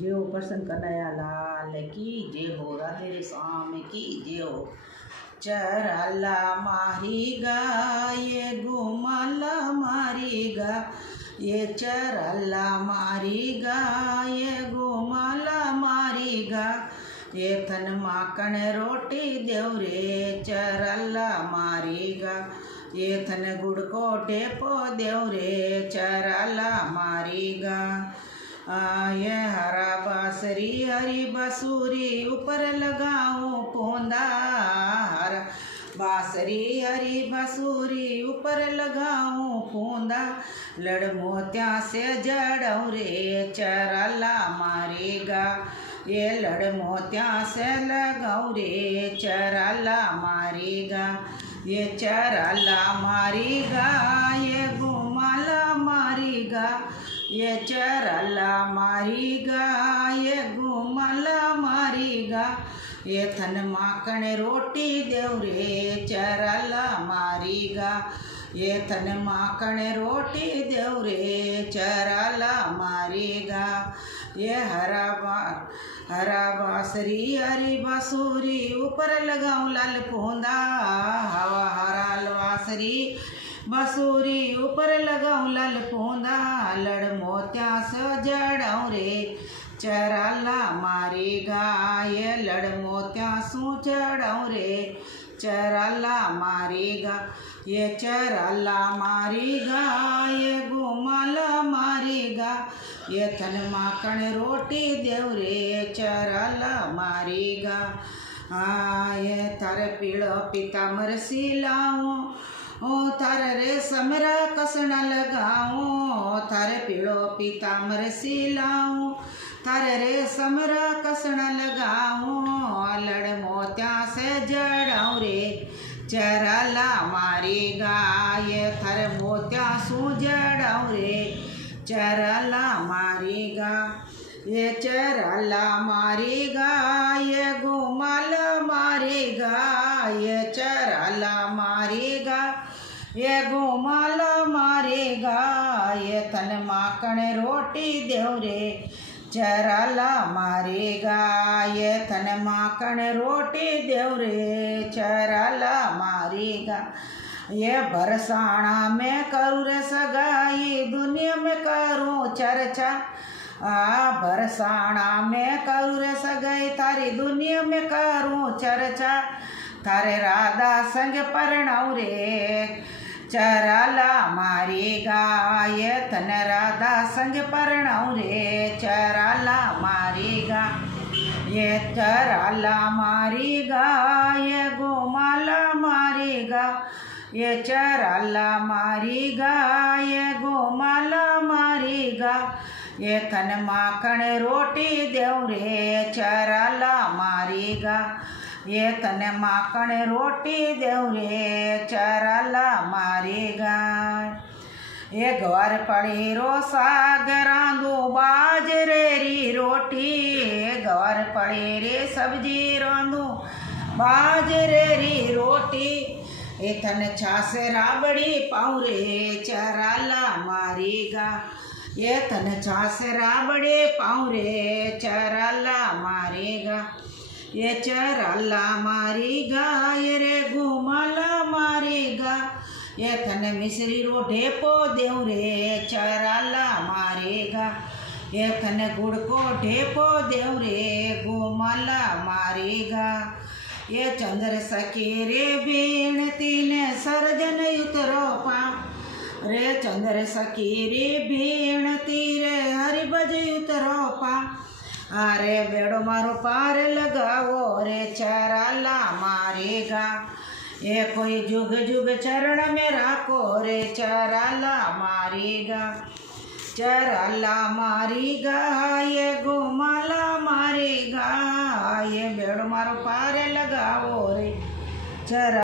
जय हो कृष्ण कन्हैया लाल की जय हो, राधे श्याम की जय हो। चरला मारी गाय गुमला मारी गा, ये चरला मारी गाय गुमला मारी गा, ये थन माखण रोटी देव रे चरला मारी गा, ये थन गुड़ को टेपो देव रे चरला मारी गा। ये हरा बासरी हरी बसूरी ऊपर लगाऊं पोंदा, हरा बासरी हरी बसूरी ऊपर लगाऊं पोंदा, लड़ मोत्या से जड़ऊ रे चरला मारेगा, ये लड़ मोत्या से लगाऊ रे चरला मारेगा, ये चरला मारेगा ये गुमला मारेगा, ये चरला मारीगा ये गुमला मारीगा, ये थन माखण रोटी देव रे चरला मारीगा, ये थन माखण रोटी देव रे चरला मारीगा। ये हरा बासरी हरी बांसुरी ऊपर लगाऊं लाल पोंदा, हवा हरा बासरी बांसुरी ऊपर लगाऊं लाल पोंदा, लड़ मोत्या से जड़ाऊं रे चरला मारेगा, ये लड़ मोत्या सु चढ़ाऊं रे चरला मारेगा, ये चरला मारेगा ये गुमला मारेगा, ये थन माखण रोटी देव रे चरला मारेगा। ये तारे पीड़ो पीताम्बर सिलाऊं, ओ थारे रे समरा कसना लगाऊं, थारे पीड़ो पीताम्बर सिलाऊं, थारे रे समरा कसना लगाऊं, लड़ मोत्या से जड़ाऊं रे चरला मारेगा, ये थारे मोत्या सु जड़ाऊं रे चरला मारेगा, ये चरला मारेगा ये गुमला मारेगा, ये चरला मारेगा ये गुमला मारेगा, ये थन माखण रोटी देव रे चरला मारेगा, ये थन माखण रोटी देव रे चरला मारेगा। ये बरसाना में करूँ रे सगाई दुनिया में करूँ चर्चा, बरसाना में करूँ रे सगाई तारी दुनिया में करूँ चर्चा, थारे राधा संग परणाऊ रे चरला मारेगा, ये थन राधा संग परणाऊ रे चरला मारेगा, ये चरला मारेगा ये गुमला मारेगा, ये चरला मारेगा ये गुमला मारेगा, ये थन माखण रोटी देव रे चरला मारेगा, ये तन माखण रोटी देव रे चरला मारेगा। ये ग्वार पड़ी रो साग रांधू बाजरे री रोटी, ग्वार पड़ी रे सब्जी रांधू बाजरे री रोटी, ये थन छाछ राबड़ी पाऊं रे चरला मारेगा, ये थन छाछ राबड़ी पाऊं रे चरला मारेगा, ये चरला मारेगा ये रे गुमला मारेगा, ये थन मिश्री रो ढेपो देव रे चरला मारेगा, ये थन गुड़ को ढेपो देव रे गुमला मारेगा, ये चंद्र सखी रे बीणती ने सरजन उतरो पा, रे चंद्र सखी रे बीणती रे हरि भज उतरो पा, अरे बेड़ो मारो पार लगाओ रे चरला मारेगा, ये कोई जुग जुग चरण में राखो रे चरला मारेगा, चरला मारेगा ये गुमला मारेगा, ये बेड़ो मारो पार लगाओ रे चर